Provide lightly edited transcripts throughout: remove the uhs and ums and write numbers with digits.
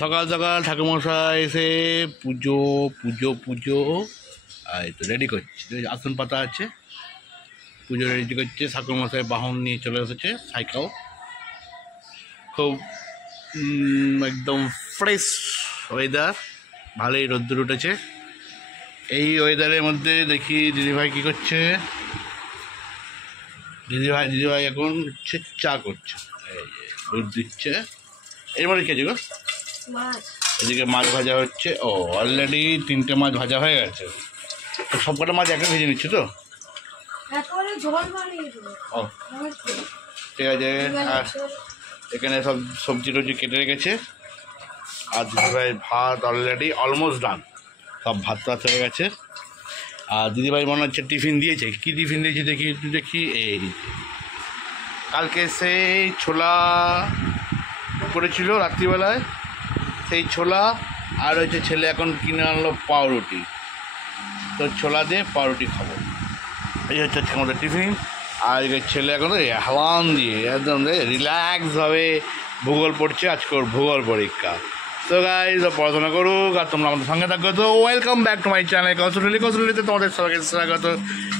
সকাল সকাল ঠাকুরমশাই এসে পুজো পুজো পুজো এই তো রেডি করছে, আসন পাতা আছে, পুজো রেডি করছে। ঠাকুরমশাই বাহন নিয়ে চলে এসেছে, সাইকেল, খুব একদম ফ্রেশ ওয়েদার, ভালোই রোদ্দুর উঠেছে। এই ওয়েদারের মধ্যে দেখি দিদিভাই কী করছে। দিদিভাই এখন হচ্ছে চা করছে, এই দুধ দিচ্ছে। এর মধ্যে খেয়েছি গো, এদিকে মাছ ভাজা হচ্ছে। ও অলরেডি 3টে মাছ ভাজা হয়ে গেছে। তো সব কটা মাছ একা ভেজে নিচ্ছি তো। ও ঠিক আছে। আর এখানে সব সবজি টবজি কেটে রেখেছে। আর দিদিভাই ভাত অলরেডি অলমোস্ট ডান, সব ভাত টাত হয়ে গেছে। আর দিদিভাই মনে হচ্ছে টিফিন দিয়েছে। কী টিফিন দিয়েছে দেখি একটু দেখি। এই কালকে সেই ছোলা করেছিল রাত্রিবেলায়, সেই ছোলা আর হচ্ছে ছেলে এখন কিনে আনলো পাউরুটি। তো ছোলা দিয়ে পাউরুটি খাবো, এই হচ্ছে আমাদের টিফিন। আর ছেলে এখন হালান দিয়ে একদম রিল্যাক্সভাবে ভূগোল পড়ছে। আজকে ওর ভূগোল পরীক্ষা। তো গাইজ পড়াশোনা করুক আর তোমরা আমাদের সঙ্গে থাকো। তো welcome back to my channel কৌশলীতে তোমাদের সবাইকে স্বাগত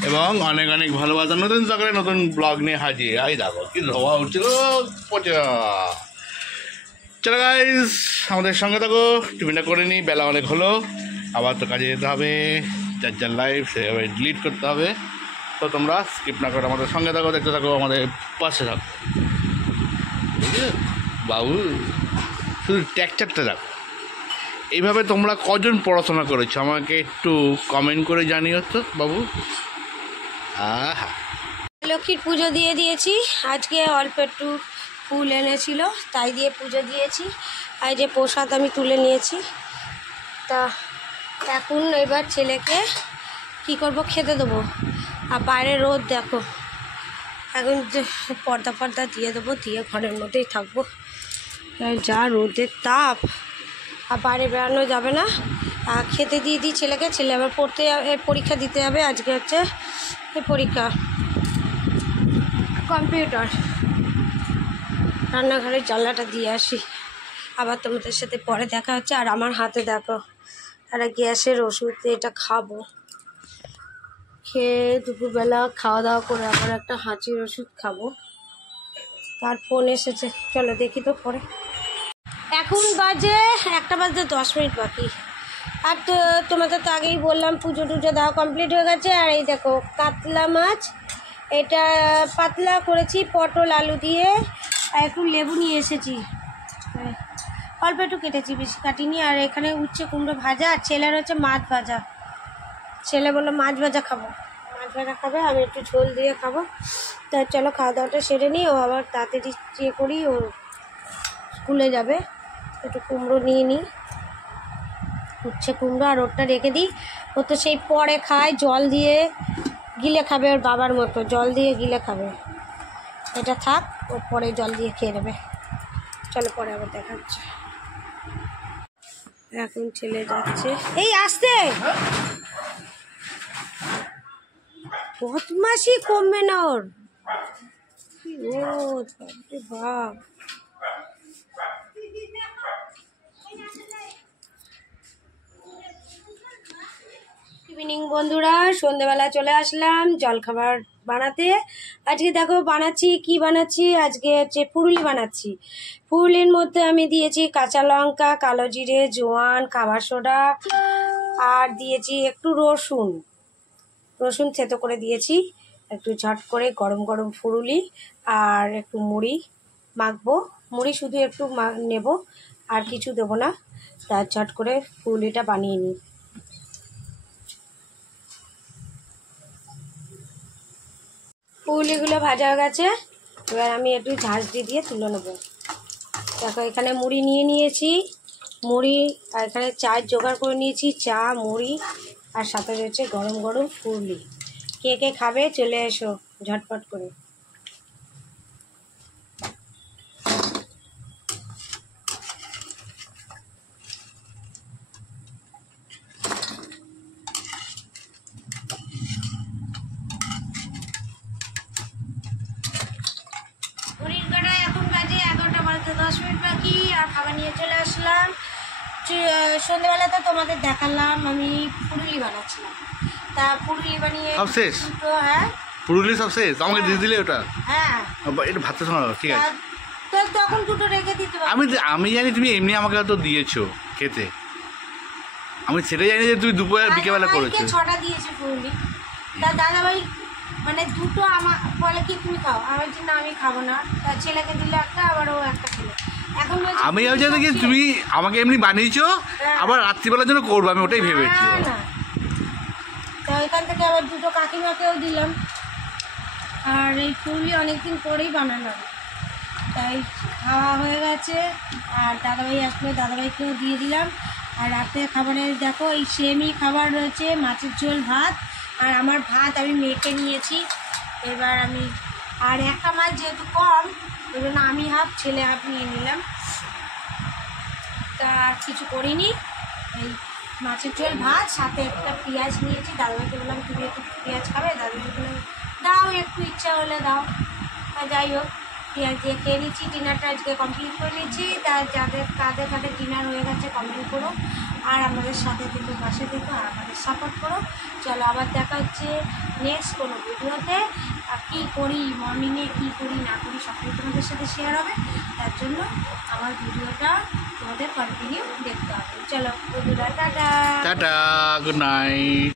এবং অনেক অনেক ভালোবাসা। নতুন সকালে নতুন ব্লগ নিয়ে হাজির। এই দেখো কি ধোয়া উঠছিল পচা। চলো গাইজ আমাদের সঙ্গে থাকো, টিফিনটা করে নিই, বেলা অনেক হলো, আবার তো কাজে যেতে হবে। যার লাইফ সেভাবে ডিলিট করতে হবে। তো তোমরা স্কিপ না করে আমাদের সঙ্গে থাকো, দেখতে থাকো, আমাদের পাশে থাকো, বুঝলে বাবু। শুধু টেক্সচারটা দেখো। এইভাবে তোমরা কজন পড়াশোনা করেছো আমাকে একটু কমেন্ট করে জানিও তো বাবু। আহা, লক্ষ্মীর পুজো দিয়ে দিয়েছি। আজকে অল্প একটু ফুল এনেছিল, তাই দিয়ে পুজো দিয়েছি। আর যে প্রসাদ আমি তুলে নিয়েছি। তা এখন এবার ছেলেকে কি করব, খেতে দেবো। আর বাইরে রোদ দেখো, এখন পর্দা দিয়ে দেবো, দিয়ে ঘরের মধ্যেই থাকবো। যা রোদের তাপ, আর বাইরে বেড়ানো যাবে না। আর খেতে দিয়ে দিই ছেলেকে। ছেলে আবার পড়তে পরীক্ষা দিতে যাবে। আজকে হচ্ছে পরীক্ষা কম্পিউটার। রান্নাঘরের জানলাটা দিয়ে আসি, আবার তোমাদের সাথে পরে দেখা হচ্ছে। আর আমার হাতে দেখো একটা গ্যাসের ওষুধ, এটা খাবো। খেয়ে দুপুরবেলা খাওয়া দাওয়া করে আবার একটা হাঁচির ওষুধ খাবো। তার ফোন এসেছে, চলো দেখি তো পরে। এখন বাজে 1টা বাজতে 10 মিনিট বাকি। আর তো তোমাদের তো আগেই বললাম পুজো টুজো দেওয়া কমপ্লিট হয়ে গেছে। আর এই দেখো কাতলা মাছ, এটা পাতলা করেছি পটল আলু দিয়ে। আর একটু লেবু নিয়ে এসেছি, অল্প একটু কেটেছি, বেশি কাটিনি। আর এখানে উচ্ছে কুমড়ো ভাজা। আর ছেলের হচ্ছে মাছ ভাজা। ছেলে বললো মাছ ভাজা খাবো, মাছ ভাজা খাবে, আমি একটু ঝোল দিয়ে খাবো। তা চলো খাওয়া দাওয়াটা সেরে নিই। ও আবার তাড়াতাড়ি চেয়ে করি, ও স্কুলে যাবে। একটু কুমড়ো নিয়ে নিই, উচ্ছে কুমড়ো, আর ওরটা রেখে দিই। ও তো সেই পরে খায়, জল দিয়ে গিলে খাবে, ওর বাবার মতো জল দিয়ে গিলে খাবে। এটা থাক, ও পরে জল দিয়ে খেয়ে নেবে। চলো পরে আবার দেখা হচ্ছে। এখন ছেলে যাচ্ছে, এই আসতে বদমাশি কমবে না ওর। ও বাপ, ইভিনিং বন্ধুরা, সন্ধ্যেবেলা চলে আসলাম জলখাবার বানাতে। আজকে দেখো বানাচ্ছি, কি বানাচ্ছি, আজকে হচ্ছে পুরুলি বানাচ্ছি। পুরুলির মধ্যে আমি দিয়েছি কাঁচা লঙ্কা, কালো জিরে, জোয়ান, খাবার সোডা, আর দিয়েছি একটু রসুন থেতো করে দিয়েছি। একটু ঝট করে গরম গরম পুরুলি আর একটু মুড়ি মাখবো। মুড়ি শুধু একটু নেব, আর কিছু দেবো না। তার ঝট করে পুরুলিটা বানিয়ে নিই। পুরুলিগুলো ভাজা হয়ে গেছে, এবার আমি একটু ঝাঁঝরি দিয়ে তুলে নেবো। দেখো এখানে মুড়ি নিয়ে নিয়েছি, মুড়ি, আর এখানে চায়ের জোগাড় করে নিয়েছি, চা মুড়ি, আর সাথে রয়েছে গরম গরম পুরুলি। কে কে খাবে চলে এসো ঝটপট করে। ঘড়ির কাঁটায় এখন বাজে 11টা বাজতে 10 মিনিট বাকি। আর খাবার নিয়ে চলে আসলাম। আসলাম। সন্ধ্যেবেলা তো তোমাদের দেখালাম আমি পুরুলি বানাচ্ছিলাম, তা পুরুলি বানিয়ে সব শেষ? দুটো, হ্যাঁ পুরুলি সব শেষ, আমাকে দিয়ে দিলে ওটা? হ্যাঁ এটা ভাতটা শোনা, ঠিক আছে। তো তখন দুটো রেখে দিতে পারো। আমি জানি তুমি এমনি আমাকে হয়তো দিয়েছো খেতে, আমি সেটা জানি যে তুমি দুপুরে বিকেলবেলা করেছো। 6টা দিয়েছে পুরুলি, তা দাদাভাই মানে দুটো আমার বলে কি তুমি খাও, আমি বলছি না আমি খাবো না, তা ছেলেকে দিলে একটা, আবার ও একটা ছিল। এখন বলছে আমি ভাবছি কি তুমি আমাকে এমনি বানিয়েছো, হ্যাঁ। আবার রাত্রিবেলার জন্য করবো, আমি ওটাই ভেবেছি। না, না। তা ওইখান থেকে আবার দুটো কাকিমাকেও দিলাম। আর এই পুরুলি অনেকদিন পরেই বানালাম, তাই খাওয়া হয়ে গেছে। আর দাদাভাই আসলে দাদাভাইকেও দিয়ে দিলাম। আর রাতে খাবারে দেখো এই সেমই খাবার রয়েছে, মাছের ঝোল, ভাত। আর আমার ভাত আমি মেখে নিয়েছি, এবার আমি আর একটা মাছ যেহেতু কম ওই জন্য আমি হাফ, ছেলে হাফ নিয়ে নিলাম। তা আর কিছু করিনি, এই মাছের ঝোল, ভাত, সাথে একটা পেঁয়াজ নিয়েছি। দাদাভাইকে বললাম তুমি একটু পেঁয়াজ খাবে, দাদাভাই বললাম দাও একটু, ইচ্ছা হলে দাও। যাই হোক, পেঁয়াজ দিয়ে খেয়ে নিচ্ছি। ডিনারটা আজকে কমপ্লিট করে নিচ্ছি। যাদের কাদের কাদের ডিনার হয়ে গেছে কমপ্লিট করো, আর আমাদের সাথে থেকে পাশে থেকো, আর আমাদের সাপোর্ট করো। চলো আবার দেখা হচ্ছে নেক্সট কোনো ভিডিওতে। আর কী করি মর্নিংয়ে, কী করি না করি সবটাই তোমাদের সাথে শেয়ার হবে। তার জন্য আমার ভিডিওটা তোমাদের কন্টিনিউ দেখতে হবে। চলো বন্ধুরা, টাটা। Tata, good night.